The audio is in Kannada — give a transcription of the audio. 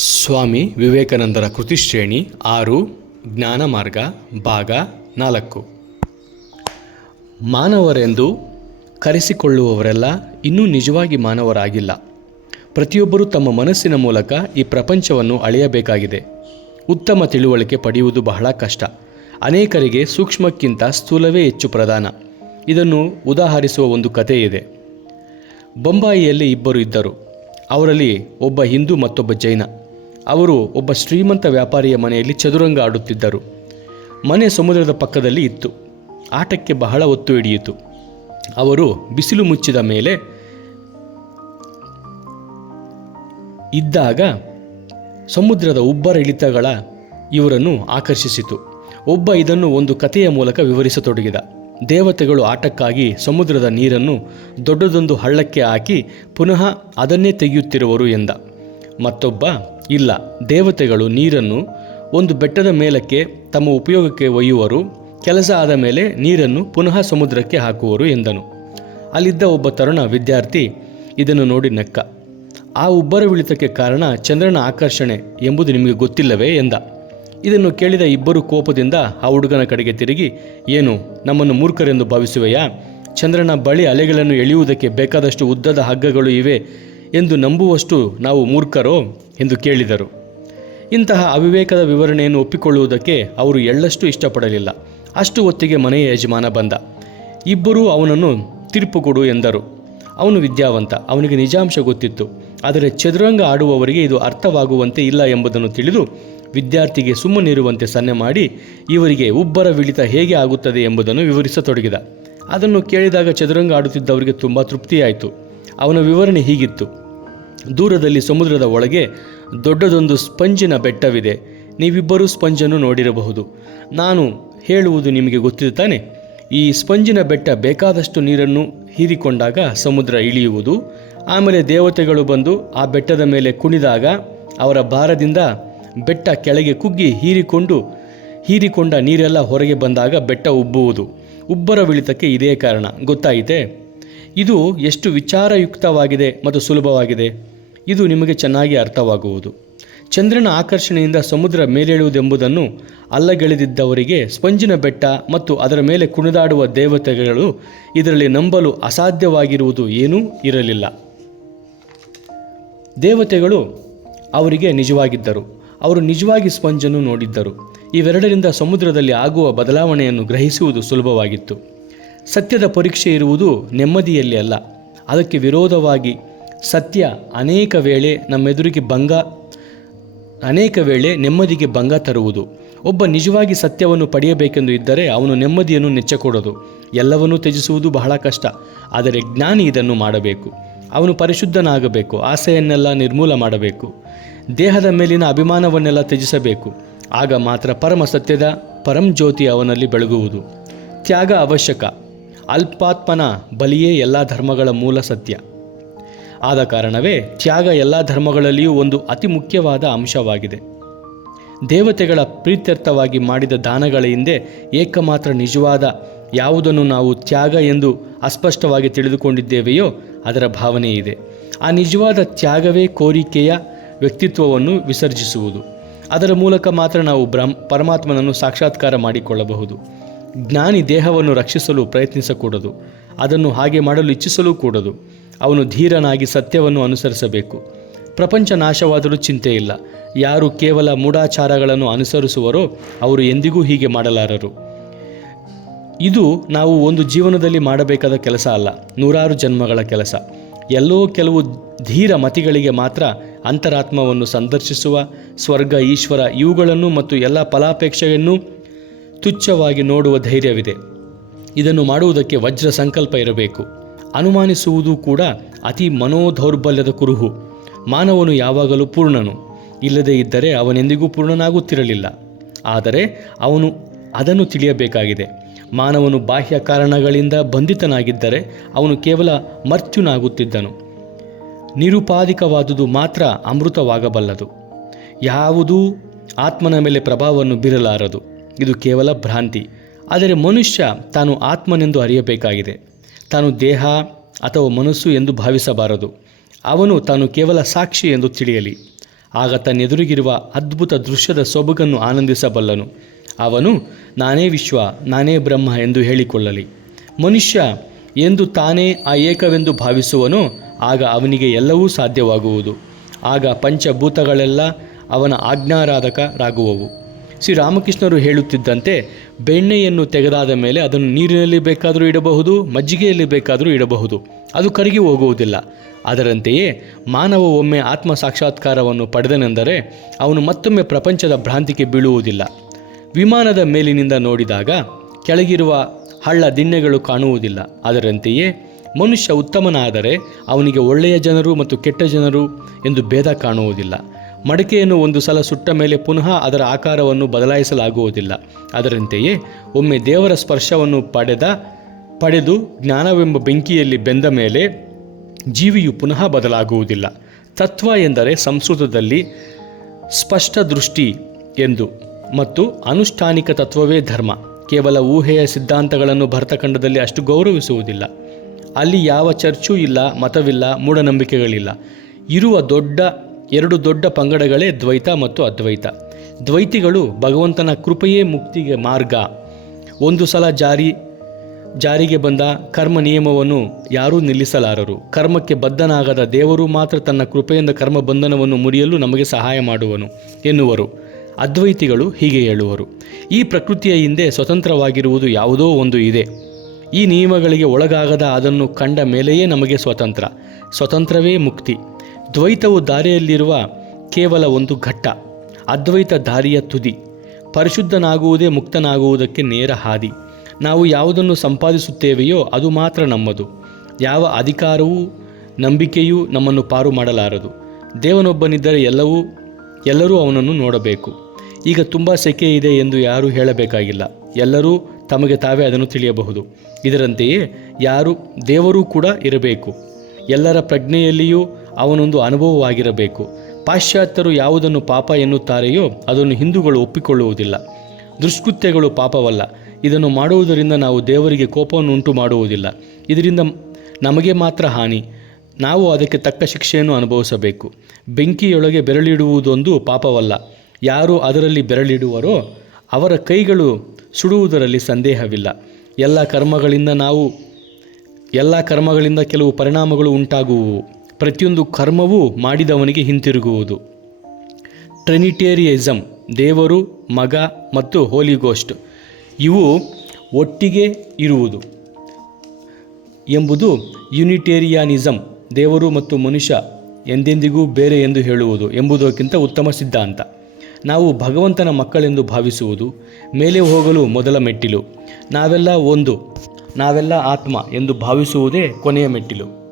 ಸ್ವಾಮಿ ವಿವೇಕಾನಂದರ ಕೃತಿಶ್ರೇಣಿ ಆರು, ಜ್ಞಾನ ಮಾರ್ಗ, ಭಾಗ ನಾಲ್ಕು. ಮಾನವರೆಂದು ಕರೆಸಿಕೊಳ್ಳುವವರೆಲ್ಲ ಇನ್ನೂ ನಿಜವಾಗಿ ಮಾನವರಾಗಿಲ್ಲ. ಪ್ರತಿಯೊಬ್ಬರೂ ತಮ್ಮ ಮನಸ್ಸಿನ ಮೂಲಕ ಈ ಪ್ರಪಂಚವನ್ನು ಅಳೆಯಬೇಕಾಗಿದೆ. ಉತ್ತಮ ತಿಳುವಳಿಕೆ ಪಡೆಯುವುದು ಬಹಳ ಕಷ್ಟ. ಅನೇಕರಿಗೆ ಸೂಕ್ಷ್ಮಕ್ಕಿಂತ ಸ್ಥೂಲವೇ ಹೆಚ್ಚು ಪ್ರಧಾನ. ಇದನ್ನು ಉದಾಹರಿಸುವ ಒಂದು ಕಥೆ ಇದೆ ಬೊಂಬಾಯಿಯಲ್ಲಿ ಇಬ್ಬರು ಇದ್ದರು. ಅವರಲ್ಲಿ ಒಬ್ಬ ಹಿಂದೂ ಮತ್ತೊಬ್ಬ ಜೈನ. ಅವರು ಒಬ್ಬ ಶ್ರೀಮಂತ ವ್ಯಾಪಾರಿಯ ಮನೆಯಲ್ಲಿ ಚದುರಂಗ ಆಡುತ್ತಿದ್ದರು. ಮನೆ ಸಮುದ್ರದ ಪಕ್ಕದಲ್ಲಿ ಇತ್ತು. ಆಟಕ್ಕೆ ಬಹಳ ಒತ್ತು ಹಿಡಿಯಿತು. ಅವರು ಬಿಸಿಲು ಮುಚ್ಚಿದ ಮೇಲೆ ಇದ್ದಾಗ ಸಮುದ್ರದ ಉಬ್ಬರ ಇಳಿತಗಳ ಇವರನ್ನು ಆಕರ್ಷಿಸಿತು. ಒಬ್ಬ ಇದನ್ನು ಒಂದು ಕಥೆಯ ಮೂಲಕ ವಿವರಿಸತೊಡಗಿದ. ದೇವತೆಗಳು ಆಟಕ್ಕಾಗಿ ಸಮುದ್ರದ ನೀರನ್ನು ದೊಡ್ಡದೊಂದು ಹಳ್ಳಕ್ಕೆ ಹಾಕಿ ಪುನಃ ಅದನ್ನೇ ತೆಗೆಯುತ್ತಿರುವರು ಎಂದ. ಮತ್ತೊಬ್ಬ, ಇಲ್ಲ, ದೇವತೆಗಳು ನೀರನ್ನು ಒಂದು ಬೆಟ್ಟದ ಮೇಲಕ್ಕೆ ತಮ್ಮ ಉಪಯೋಗಕ್ಕೆ ಒಯ್ಯುವರು, ಕೆಲಸ ಆದ ಮೇಲೆ ನೀರನ್ನು ಪುನಃ ಸಮುದ್ರಕ್ಕೆ ಹಾಕುವರು ಎಂದನು. ಅಲ್ಲಿದ್ದ ಒಬ್ಬ ತರುಣ ವಿದ್ಯಾರ್ಥಿ ಇದನ್ನು ನೋಡಿ ನಕ್ಕ. ಆ ಉಬ್ಬರವಿಳಿತಕ್ಕೆ ಕಾರಣ ಚಂದ್ರನ ಆಕರ್ಷಣೆ ಎಂಬುದು ನಿಮಗೆ ಗೊತ್ತಿಲ್ಲವೇ ಎಂದ. ಇದನ್ನು ಕೇಳಿದ ಇಬ್ಬರು ಕೋಪದಿಂದ ಆ ಹುಡುಗನ ಕಡೆಗೆ ತಿರುಗಿ, ಏನು, ನಮ್ಮನ್ನು ಮೂರ್ಖರೆಂದು ಭಾವಿಸುವೆಯಾ? ಚಂದ್ರನ ಬಳಿ ಅಲೆಗಳನ್ನು ಎಳೆಯುವುದಕ್ಕೆ ಬೇಕಾದಷ್ಟು ಉದ್ದದ ಹಗ್ಗಗಳು ಇವೆ ಎಂದು ನಂಬುವಷ್ಟು ನಾವು ಮೂರ್ಖರೋ ಎಂದು ಕೇಳಿದರು. ಇಂತಹ ಅವಿವೇಕದ ವಿವರಣೆಯನ್ನು ಒಪ್ಪಿಕೊಳ್ಳುವುದಕ್ಕೆ ಅವರು ಎಳ್ಳಷ್ಟು ಇಷ್ಟಪಡಲಿಲ್ಲ. ಅಷ್ಟು ಹೊತ್ತಿಗೆ ಮನೆಯ ಯಜಮಾನ ಬಂದ. ಇಬ್ಬರೂ ಅವನನ್ನು ತೀರ್ಪು ಕೊಡು ಎಂದರು. ಅವನು ವಿದ್ಯಾವಂತ, ಅವನಿಗೆ ನಿಜಾಂಶ ಗೊತ್ತಿತ್ತು. ಆದರೆ ಚದುರಂಗ ಆಡುವವರಿಗೆ ಇದು ಅರ್ಥವಾಗುವಂತೆ ಇಲ್ಲ ಎಂಬುದನ್ನು ತಿಳಿದು ವಿದ್ಯಾರ್ಥಿಗೆ ಸುಮ್ಮನಿರುವಂತೆ ಸನ್ನೆ ಮಾಡಿ ಇವರಿಗೆ ಉಬ್ಬರ ವಿಳಿತ ಹೇಗೆ ಆಗುತ್ತದೆ ಎಂಬುದನ್ನು ವಿವರಿಸತೊಡಗಿದ. ಅದನ್ನು ಕೇಳಿದಾಗ ಚದುರಂಗ ಆಡುತ್ತಿದ್ದವರಿಗೆ ತುಂಬ ತೃಪ್ತಿಯಾಯಿತು. ಅವನ ವಿವರಣೆ ಹೀಗಿತ್ತು. ದೂರದಲ್ಲಿ ಸಮುದ್ರದ ಒಳಗೆ ದೊಡ್ಡದೊಂದು ಸ್ಪಂಜಿನ ಬೆಟ್ಟವಿದೆ. ನೀವಿಬ್ಬರೂ ಸ್ಪಂಜನ್ನು ನೋಡಿರಬಹುದು. ನಾನು ಹೇಳುವುದು ನಿಮಗೆ ಗೊತ್ತಿದೆ ಈ ಸ್ಪಂಜಿನ ಬೆಟ್ಟ ಬೇಕಾದಷ್ಟು ನೀರನ್ನು ಹೀರಿಕೊಂಡಾಗ ಸಮುದ್ರ ಇಳಿಯುವುದು, ಆಮೇಲೆ ದೇವತೆಗಳು ಬಂದು ಆ ಬೆಟ್ಟದ ಮೇಲೆ ಕುಣಿದಾಗ ಅವರ ಭಾರದಿಂದ ಬೆಟ್ಟ ಕೆಳಗೆ ಕುಗ್ಗಿ ಹೀರಿಕೊಂಡು, ಹೀರಿಕೊಂಡ ನೀರೆಲ್ಲ ಹೊರಗೆ ಬಂದಾಗ ಬೆಟ್ಟ ಉಬ್ಬುವುದು. ಉಬ್ಬರವಿಳಿತಕ್ಕೆ ಇದೇ ಕಾರಣ. ಗೊತ್ತಾಯಿತೆ? ಇದು ಎಷ್ಟು ವಿಚಾರಯುಕ್ತವಾಗಿದೆ ಮತ್ತು ಸುಲಭವಾಗಿದೆ. ಇದು ನಿಮಗೆ ಚೆನ್ನಾಗಿ ಅರ್ಥವಾಗುವುದು. ಚಂದ್ರನ ಆಕರ್ಷಣೆಯಿಂದ ಸಮುದ್ರ ಮೇಲೇಳುವುದೆಂಬುದನ್ನು ಅಲ್ಲಗೆಳೆದಿದ್ದವರಿಗೆ ಸ್ಪಂಜಿನ ಬೆಟ್ಟ ಮತ್ತು ಅದರ ಮೇಲೆ ಕುಣಿದಾಡುವ ದೇವತೆಗಳು ಇದರಲ್ಲಿ ನಂಬಲು ಅಸಾಧ್ಯವಾಗಿರುವುದು ಏನೂ ಇರಲಿಲ್ಲ. ದೇವತೆಗಳು ಅವರಿಗೆ ನಿಜವಾಗಿದ್ದರು. ಅವರು ನಿಜವಾಗಿ ಸ್ಪಂಜನ್ನು ನೋಡಿದ್ದರು. ಇವೆರಡರಿಂದ ಸಮುದ್ರದಲ್ಲಿ ಆಗುವ ಬದಲಾವಣೆಯನ್ನು ಗ್ರಹಿಸುವುದು ಸುಲಭವಾಗಿತ್ತು. ಸತ್ಯದ ಪರೀಕ್ಷೆ ಇರುವುದು ನೆಮ್ಮದಿಯಲ್ಲಿ ಅಲ್ಲ. ಅದಕ್ಕೆ ವಿರೋಧವಾಗಿ ಸತ್ಯ ಅನೇಕ ವೇಳೆ ನಮ್ಮೆದುರಿಗೆ ಭಂಗ, ಅನೇಕ ವೇಳೆ ನೆಮ್ಮದಿಗೆ ಭಂಗ ತರುವುದು. ಒಬ್ಬ ನಿಜವಾಗಿ ಸತ್ಯವನ್ನು ಪಡೆಯಬೇಕೆಂದು ಇದ್ದರೆ ಅವನು ನೆಮ್ಮದಿಯನ್ನು ನೆಚ್ಚಕೊಡೋದು. ಎಲ್ಲವನ್ನೂ ತ್ಯಜಿಸುವುದು ಬಹಳ ಕಷ್ಟ. ಆದರೆ ಜ್ಞಾನಿ ಇದನ್ನು ಮಾಡಬೇಕು. ಅವನು ಪರಿಶುದ್ಧನಾಗಬೇಕು. ಆಸೆಯನ್ನೆಲ್ಲ ನಿರ್ಮೂಲ ಮಾಡಬೇಕು. ದೇಹದ ಮೇಲಿನ ಅಭಿಮಾನವನ್ನೆಲ್ಲ ತ್ಯಜಿಸಬೇಕು. ಆಗ ಮಾತ್ರ ಪರಮ ಸತ್ಯದ ಪರಂ ಜ್ಯೋತಿ ಅವನಲ್ಲಿ ಬೆಳಗುವುದು. ತ್ಯಾಗ ಅವಶ್ಯಕ. ಅಲ್ಪಾತ್ಮನ ಬಲಿಯೇ ಎಲ್ಲ ಧರ್ಮಗಳ ಮೂಲ ಸತ್ಯ. ಆದ ಕಾರಣವೇ ತ್ಯಾಗ ಎಲ್ಲ ಧರ್ಮಗಳಲ್ಲಿಯೂ ಒಂದು ಅತಿ ಮುಖ್ಯವಾದ ಅಂಶವಾಗಿದೆ. ದೇವತೆಗಳ ಪ್ರೀತ್ಯರ್ಥವಾಗಿ ಮಾಡಿದ ದಾನಗಳ ಹಿಂದೆ ಏಕಮಾತ್ರ ನಿಜವಾದ ಯಾವುದನ್ನು ನಾವು ತ್ಯಾಗ ಎಂದು ಅಸ್ಪಷ್ಟವಾಗಿ ತಿಳಿದುಕೊಂಡಿದ್ದೇವೆಯೋ ಅದರ ಭಾವನೆ ಇದೆ. ಆ ನಿಜವಾದ ತ್ಯಾಗವೇ ಕೋರಿಕೆಯ ವ್ಯಕ್ತಿತ್ವವನ್ನು ವಿಸರ್ಜಿಸುವುದು. ಅದರ ಮೂಲಕ ಮಾತ್ರ ನಾವು ಬ್ರಹ್ಮ ಪರಮಾತ್ಮನನ್ನು ಸಾಕ್ಷಾತ್ಕಾರ ಮಾಡಿಕೊಳ್ಳಬಹುದು. ಜ್ಞಾನಿ ದೇಹವನ್ನು ರಕ್ಷಿಸಲು ಪ್ರಯತ್ನಿಸಕೂಡದು. ಅದನ್ನು ಹಾಗೆ ಮಾಡಲು ಇಚ್ಛಿಸಲೂ ಕೂಡದು. ಅವನು ಧೀರನಾಗಿ ಸತ್ಯವನ್ನು ಅನುಸರಿಸಬೇಕು. ಪ್ರಪಂಚ ನಾಶವಾದರೂ ಚಿಂತೆ ಇಲ್ಲ. ಯಾರು ಕೇವಲ ಮೂಢಾಚಾರಗಳನ್ನು ಅನುಸರಿಸುವರೋ ಅವರು ಎಂದಿಗೂ ಹೀಗೆ ಮಾಡಲಾರರು. ಇದು ನಾವು ಒಂದು ಜೀವನದಲ್ಲಿ ಮಾಡಬೇಕಾದ ಕೆಲಸ ಅಲ್ಲ, ನೂರಾರು ಜನ್ಮಗಳ ಕೆಲಸ. ಎಲ್ಲೋ ಕೆಲವು ಧೀರ ಮತಿಗಳಿಗೆ ಮಾತ್ರ ಅಂತರಾತ್ಮವನ್ನು ಸಂದರ್ಶಿಸುವ, ಸ್ವರ್ಗ, ಈಶ್ವರ ಇವುಗಳನ್ನು ಮತ್ತು ಎಲ್ಲ ಫಲಾಪೇಕ್ಷೆಯನ್ನು ತುಚ್ಛವಾಗಿ ನೋಡುವ ಧೈರ್ಯವಿದೆ. ಇದನ್ನು ಮಾಡುವುದಕ್ಕೆ ವಜ್ರ ಸಂಕಲ್ಪ ಇರಬೇಕು. ಅನುಮಾನಿಸುವುದು ಕೂಡ ಅತಿ ಮನೋದೌರ್ಬಲ್ಯದ ಕುರುಹು. ಮಾನವನು ಯಾವಾಗಲೂ ಪೂರ್ಣನು. ಇಲ್ಲದೇ ಇದ್ದರೆ ಅವನೆಂದಿಗೂ ಪೂರ್ಣನಾಗುತ್ತಿರಲಿಲ್ಲ. ಆದರೆ ಅವನು ಅದನ್ನು ತಿಳಿಯಬೇಕಾಗಿದೆ. ಮಾನವನು ಬಾಹ್ಯ ಕಾರಣಗಳಿಂದ ಬಂಧಿತನಾಗಿದ್ದರೆ ಅವನು ಕೇವಲ ಮರ್ತ್ಯುನಾಗುತ್ತಿದ್ದನು. ನಿರುಪಾಧಿಕವಾದುದು ಮಾತ್ರ ಅಮೃತವಾಗಬಲ್ಲದು. ಯಾವುದೂ ಆತ್ಮನ ಮೇಲೆ ಪ್ರಭಾವವನ್ನು ಬೀರಲಾರದು. ಇದು ಕೇವಲ ಭ್ರಾಂತಿ. ಆದರೆ ಮನುಷ್ಯ ತಾನು ಆತ್ಮನೆಂದು ಅರಿಯಬೇಕಾಗಿದೆ. ತಾನು ದೇಹ ಅಥವಾ ಮನಸ್ಸು ಎಂದು ಭಾವಿಸಬಾರದು. ಅವನು ತಾನು ಕೇವಲ ಸಾಕ್ಷಿ ಎಂದು ತಿಳಿಯಲಿ. ಆಗ ತನ್ನೆದುರಿಗಿರುವ ಅದ್ಭುತ ದೃಶ್ಯದ ಸೊಬಗನ್ನು ಆನಂದಿಸಬಲ್ಲನು. ಅವನು, ನಾನೇ ವಿಶ್ವ, ನಾನೇ ಬ್ರಹ್ಮ ಎಂದು ಹೇಳಿಕೊಳ್ಳಲಿ. ಮನುಷ್ಯ ಎಂದು ತಾನೇ ಆ ಏಕವೆಂದು ಭಾವಿಸುವನು, ಆಗ ಅವನಿಗೆ ಎಲ್ಲವೂ ಸಾಧ್ಯವಾಗುವುದು. ಆಗ ಪಂಚಭೂತಗಳೆಲ್ಲ ಅವನ ಆಜ್ಞಾರಾಧಕರಾಗುವವು. ಶ್ರೀರಾಮಕೃಷ್ಣರು ಹೇಳುತ್ತಿದ್ದಂತೆ ಬೆಣ್ಣೆಯನ್ನು ತೆಗೆದಾದ ಮೇಲೆ ಅದನ್ನು ನೀರಿನಲ್ಲಿ ಬೇಕಾದರೂ ಇಡಬಹುದು, ಮಜ್ಜಿಗೆಯಲ್ಲಿ ಬೇಕಾದರೂ ಇಡಬಹುದು. ಅದು ಕರಗಿ ಹೋಗುವುದಿಲ್ಲ. ಅದರಂತೆಯೇ ಮಾನವ ಒಮ್ಮೆ ಆತ್ಮ ಸಾಕ್ಷಾತ್ಕಾರವನ್ನು ಪಡೆದನೆಂದರೆ ಅವನು ಮತ್ತೊಮ್ಮೆ ಪ್ರಪಂಚದ ಭ್ರಾಂತಿಗೆ ಬೀಳುವುದಿಲ್ಲ. ವಿಮಾನದ ಮೇಲಿನಿಂದ ನೋಡಿದಾಗ ಕೆಳಗಿರುವ ಹಳ್ಳ ದಿಣ್ಣೆಗಳು ಕಾಣುವುದಿಲ್ಲ. ಅದರಂತೆಯೇ ಮನುಷ್ಯ ಉತ್ತಮನಾದರೆ ಅವನಿಗೆ ಒಳ್ಳೆಯ ಜನರು ಮತ್ತು ಕೆಟ್ಟ ಜನರು ಎಂದು ಭೇದ ಕಾಣುವುದಿಲ್ಲ. ಮಡಕೆಯನ್ನು ಒಂದು ಸಲ ಸುಟ್ಟ ಮೇಲೆ ಪುನಃ ಅದರ ಆಕಾರವನ್ನು ಬದಲಾಯಿಸಲಾಗುವುದಿಲ್ಲ. ಅದರಂತೆಯೇ ಒಮ್ಮೆ ದೇವರ ಸ್ಪರ್ಶವನ್ನು ಪಡೆದ, ಪಡೆದು ಜ್ಞಾನವೆಂಬ ಬೆಂಕಿಯಲ್ಲಿ ಬೆಂದ ಮೇಲೆ ಜೀವಿಯು ಪುನಃ ಬದಲಾಗುವುದಿಲ್ಲ. ತತ್ವ ಎಂದರೆ ಸಂಸ್ಕೃತದಲ್ಲಿ ಸ್ಪಷ್ಟ ದೃಷ್ಟಿ ಎಂದು ಮತ್ತು ಅನುಷ್ಠಾನಿಕ ತತ್ವವೇ ಧರ್ಮ. ಕೇವಲ ಊಹೆಯ ಸಿದ್ಧಾಂತಗಳನ್ನು ಭರತಖಂಡದಲ್ಲಿ ಅಷ್ಟು ಗೌರವಿಸುವುದಿಲ್ಲ. ಅಲ್ಲಿ ಯಾವ ಚರ್ಚೂ ಇಲ್ಲ, ಮತವಿಲ್ಲ, ಮೂಢನಂಬಿಕೆಗಳಿಲ್ಲ. ಇರುವ ದೊಡ್ಡ ಎರಡು ದೊಡ್ಡ ಪಂಗಡಗಳೇ ದ್ವೈತ ಮತ್ತು ಅದ್ವೈತ. ದ್ವೈತಿಗಳು ಭಗವಂತನ ಕೃಪೆಯೇ ಮುಕ್ತಿಗೆ ಮಾರ್ಗ. ಒಂದು ಸಲ ಜಾರಿ, ಜಾರಿಗೆ ಬಂದ ಕರ್ಮ ನಿಯಮವನ್ನು ಯಾರೂ ನಿಲ್ಲಿಸಲಾರರು. ಕರ್ಮಕ್ಕೆ ಬದ್ಧನಾಗದ ದೇವರು ಮಾತ್ರ ತನ್ನ ಕೃಪೆಯಿಂದ ಕರ್ಮ ಬಂಧನವನ್ನು ಮುರಿಯಲು ನಮಗೆ ಸಹಾಯ ಮಾಡುವನು ಎನ್ನುವರು. ಅದ್ವೈತಿಗಳು ಹೀಗೆ ಹೇಳುವರು. ಈ ಪ್ರಕೃತಿಯ ಹಿಂದೆ ಸ್ವತಂತ್ರವಾಗಿರುವುದು ಯಾವುದೋ ಒಂದು ಇದೆ. ಈ ನಿಯಮಗಳಿಗೆ ಒಳಗಾಗದ ಅದನ್ನು ಕಂಡ ಮೇಲೆಯೇ ನಮಗೆ ಸ್ವತಂತ್ರ. ಸ್ವತಂತ್ರವೇ ಮುಕ್ತಿ. ದ್ವೈತವು ದಾರಿಯಲ್ಲಿರುವ ಕೇವಲ ಒಂದು ಘಟ್ಟ, ಅದ್ವೈತ ದಾರಿಯ ತುದಿ. ಪರಿಶುದ್ಧನಾಗುವುದೇ ಮುಕ್ತನಾಗುವುದಕ್ಕೆ ನೇರ ಹಾದಿ. ನಾವು ಯಾವುದನ್ನು ಸಂಪಾದಿಸುತ್ತೇವೆಯೋ ಅದು ಮಾತ್ರ ನಮ್ಮದು. ಯಾವ ಅಧಿಕಾರವೂ, ನಂಬಿಕೆಯೂ ನಮ್ಮನ್ನು ಪಾರು ಮಾಡಲಾರದು. ದೇವನೊಬ್ಬನಿದ್ದರೆ ಎಲ್ಲವೂ, ಎಲ್ಲರೂ ಅವನನ್ನು ನೋಡಬೇಕು. ಈಗ ತುಂಬ ಸೆಕೆ ಇದೆ ಎಂದು ಯಾರೂ ಹೇಳಬೇಕಾಗಿಲ್ಲ. ಎಲ್ಲರೂ ತಮಗೆ ತಾವೇ ಅದನ್ನು ತಿಳಿಯಬಹುದು. ಇದರಂತೆಯೇ ಯಾರು ದೇವರೂ ಕೂಡ ಇರಬೇಕು. ಎಲ್ಲರ ಪ್ರಜ್ಞೆಯಲ್ಲಿಯೂ ಅವನೊಂದು ಅನುಭವವಾಗಿರಬೇಕು. ಪಾಶ್ಚಾತ್ಯರು ಯಾವುದನ್ನು ಪಾಪ ಎನ್ನುತ್ತಾರೆಯೋ ಅದನ್ನು ಹಿಂದೂಗಳು ಒಪ್ಪಿಕೊಳ್ಳುವುದಿಲ್ಲ. ದುಷ್ಕೃತ್ಯಗಳು ಪಾಪವಲ್ಲ. ಇದನ್ನು ಮಾಡುವುದರಿಂದ ನಾವು ದೇವರಿಗೆ ಕೋಪವನ್ನು ಉಂಟು ಮಾಡುವುದಿಲ್ಲ. ಇದರಿಂದ ನಮಗೆ ಮಾತ್ರ ಹಾನಿ. ನಾವು ಅದಕ್ಕೆ ತಕ್ಕ ಶಿಕ್ಷೆಯನ್ನು ಅನುಭವಿಸಬೇಕು. ಬೆಂಕಿಯೊಳಗೆ ಬೆರಳಿಡುವುದೊಂದು ಪಾಪವಲ್ಲ. ಯಾರು ಅದರಲ್ಲಿ ಬೆರಳಿಡುವರೋ ಅವರ ಕೈಗಳು ಸುಡುವುದರಲ್ಲಿ ಸಂದೇಹವಿಲ್ಲ. ಎಲ್ಲ ಕರ್ಮಗಳಿಂದ ನಾವು, ಎಲ್ಲ ಕರ್ಮಗಳಿಂದ ಕೆಲವು ಪರಿಣಾಮಗಳು ಉಂಟಾಗುವುವು. ಪ್ರತಿಯೊಂದು ಕರ್ಮವೂ ಮಾಡಿದವನಿಗೆ ಹಿಂತಿರುಗುವುದು. ಟ್ರೆನಿಟೇರಿಯಿಸಮ್ ದೇವರು, ಮಗ ಮತ್ತು ಹೋಲಿಗೋಸ್ಟ್ ಇವು ಒಟ್ಟಿಗೆ ಇರುವುದು. ಎಂಬುದು ಯುನಿಟೇರಿಯಾನಿಸಮ್ ದೇವರು ಮತ್ತು ಮನುಷ್ಯ ಎಂದೆಂದಿಗೂ ಬೇರೆ ಎಂದು ಹೇಳುವುದು ಎಂಬುದಕ್ಕಿಂತ ಉತ್ತಮ ಸಿದ್ಧಾಂತ. ನಾವು ಭಗವಂತನ ಮಕ್ಕಳೆಂದು ಭಾವಿಸುವುದು ಮೇಲೆ ಹೋಗಲು ಮೊದಲ ಮೆಟ್ಟಿಲು. ನಾವೆಲ್ಲ ಒಂದು, ನಾವೆಲ್ಲ ಆತ್ಮ ಎಂದು ಭಾವಿಸುವುದೇ ಕೊನೆಯ ಮೆಟ್ಟಿಲು.